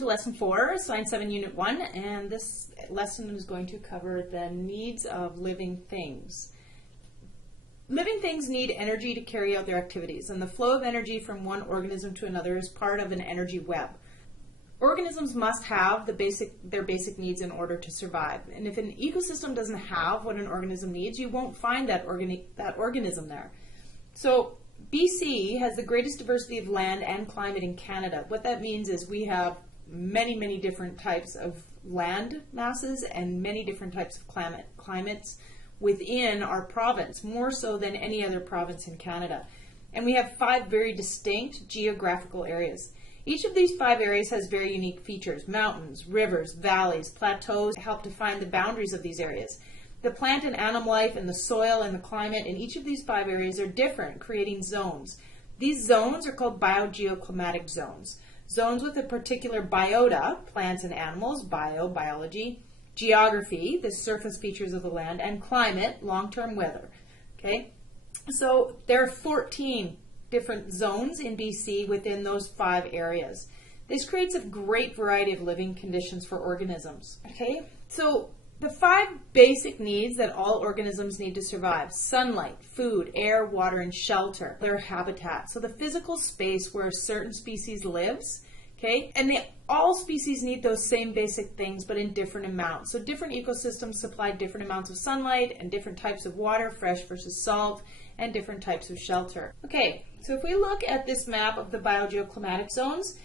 to Lesson 4, Science 7, Unit 1, and this lesson is going to cover the needs of living things. Living things need energy to carry out their activities, and the flow of energy from one organism to another is part of an energy web. Organisms must have their basic needs in order to survive, and if an ecosystem doesn't have what an organism needs, you won't find that organism there. So BC has the greatest diversity of land and climate in Canada. What that means is we have many different types of land masses and many different types of climates within our province, more so than any other province in Canada. And we have 5 very distinct geographical areas. Each of these 5 areas has very unique features. Mountains, rivers, valleys, plateaus help define the boundaries of these areas. The plant and animal life and the soil and the climate in each of these 5 areas are different, creating zones. These zones are called biogeoclimatic zones. Zones with a particular biota, plants and animals, biology, geography, the surface features of the land, and climate, long-term weather. Okay? So there are 14 different zones in BC within those 5 areas. This creates a great variety of living conditions for organisms. Okay? So the 5 basic needs that all organisms need to survive: sunlight, food, air, water, and shelter. Their habitat. So the physical space where a certain species lives, okay? And all species need those same basic things, but in different amounts. So different ecosystems supply different amounts of sunlight and different types of water, fresh versus salt, and different types of shelter. Okay, so if we look at this map of the biogeoclimatic zones,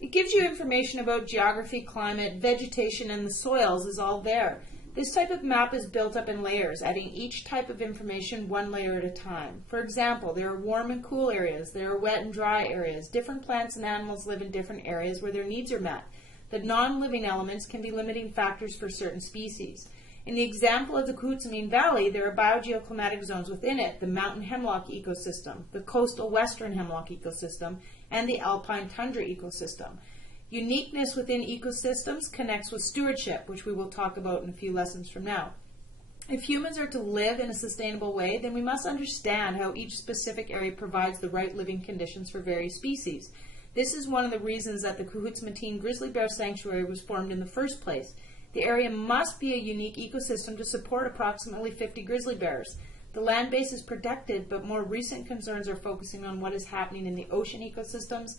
it gives you information about geography, climate, vegetation, and the soils is all there. This type of map is built up in layers, adding each type of information 1 layer at a time. For example, there are warm and cool areas, there are wet and dry areas. Different plants and animals live in different areas where their needs are met. The non-living elements can be limiting factors for certain species. In the example of the Cohutsamine Valley, there are biogeoclimatic zones within it: the mountain hemlock ecosystem, the coastal western hemlock ecosystem, and the alpine tundra ecosystem. Uniqueness within ecosystems connects with stewardship, which we will talk about in a few lessons from now. If humans are to live in a sustainable way, then we must understand how each specific area provides the right living conditions for various species. This is one of the reasons that the Cohutsamine Grizzly Bear Sanctuary was formed in the first place. The area must be a unique ecosystem to support approximately 50 grizzly bears. The land base is protected, but more recent concerns are focusing on what is happening in the ocean ecosystems,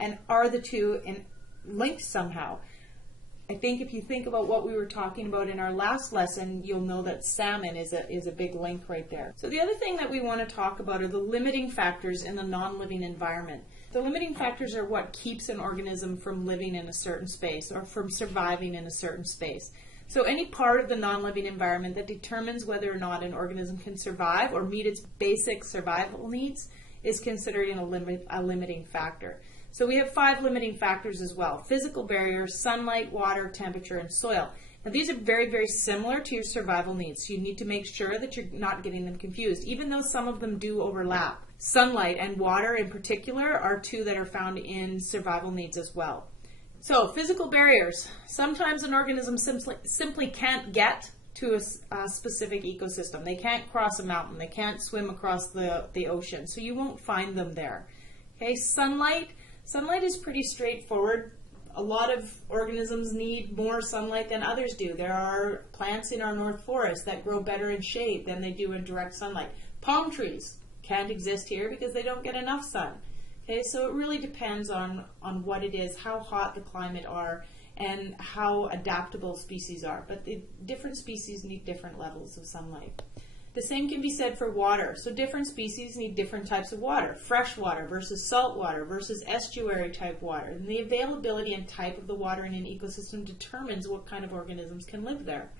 and are the two linked somehow. I think if you think about what we were talking about in our last lesson, you'll know that salmon is a big link right there. So the other thing that we want to talk about are the limiting factors in the non-living environment. The limiting factors are what keeps an organism from living in a certain space or from surviving in a certain space. So any part of the non-living environment that determines whether or not an organism can survive or meet its basic survival needs is considered a limiting factor. So we have 5 limiting factors as well: physical barriers, sunlight, water, temperature, and soil. Now these are very similar to your survival needs, so you need to make sure that you're not getting them confused, even though some of them do overlap. Sunlight and water in particular are 2 that are found in survival needs as well. So physical barriers. Sometimes an organism simply can't get to a specific ecosystem. They can't cross a mountain. They can't swim across the ocean, so you won't find them there. Okay, sunlight. Sunlight is pretty straightforward. A lot of organisms need more sunlight than others do. There are plants in our North Forest that grow better in shade than they do in direct sunlight. Palm trees can't exist here because they don't get enough sun. Okay, so it really depends on what it is, how hot the climate are, and how adaptable species are. But the different species need different levels of sunlight. The same can be said for water. So different species need different types of water: fresh water versus salt water versus estuary type water. And the availability and type of the water in an ecosystem determines what kind of organisms can live there.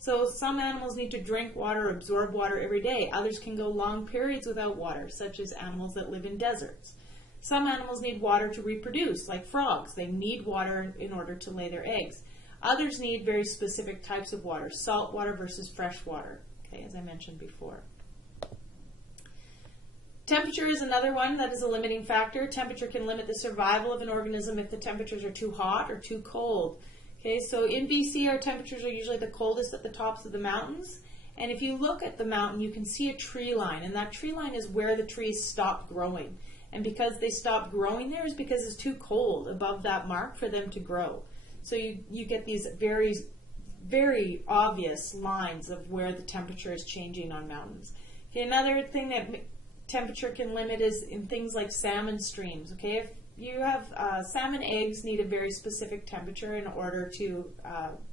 So some animals need to drink water, absorb water every day. Others can go long periods without water, such as animals that live in deserts. Some animals need water to reproduce, like frogs. They need water in order to lay their eggs. Others need very specific types of water: salt water versus fresh water. Okay, as I mentioned before. Temperature is another one that is a limiting factor. Temperature can limit the survival of an organism if the temperatures are too hot or too cold. Okay, so in BC, our temperatures are usually the coldest at the tops of the mountains. And if you look at the mountain, you can see a tree line, and that tree line is where the trees stop growing. And because they stop growing there is because it's too cold above that mark for them to grow. So you get these very, very obvious lines of where the temperature is changing on mountains. Okay, another thing that temperature can limit is in things like salmon streams. Okay, if you have salmon eggs need a very specific temperature in order to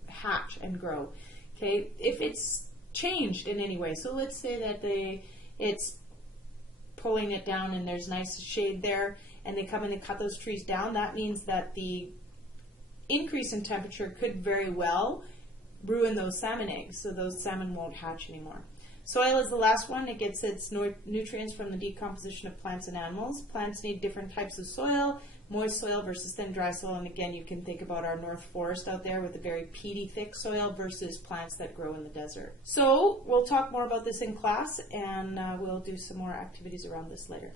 hatch and grow. Okay, if it's changed in any way, so let's say that it's pulling it down and there's nice shade there, and they come in and cut those trees down, that means that the increase in temperature could very well ruin those salmon eggs, so those salmon won't hatch anymore. Soil is the last one. It gets its nutrients from the decomposition of plants and animals. Plants need different types of soil, moist soil versus thin, dry soil. And again, you can think about our North Forest out there with a very peaty, thick soil versus plants that grow in the desert. So we'll talk more about this in class, and we'll do some more activities around this later.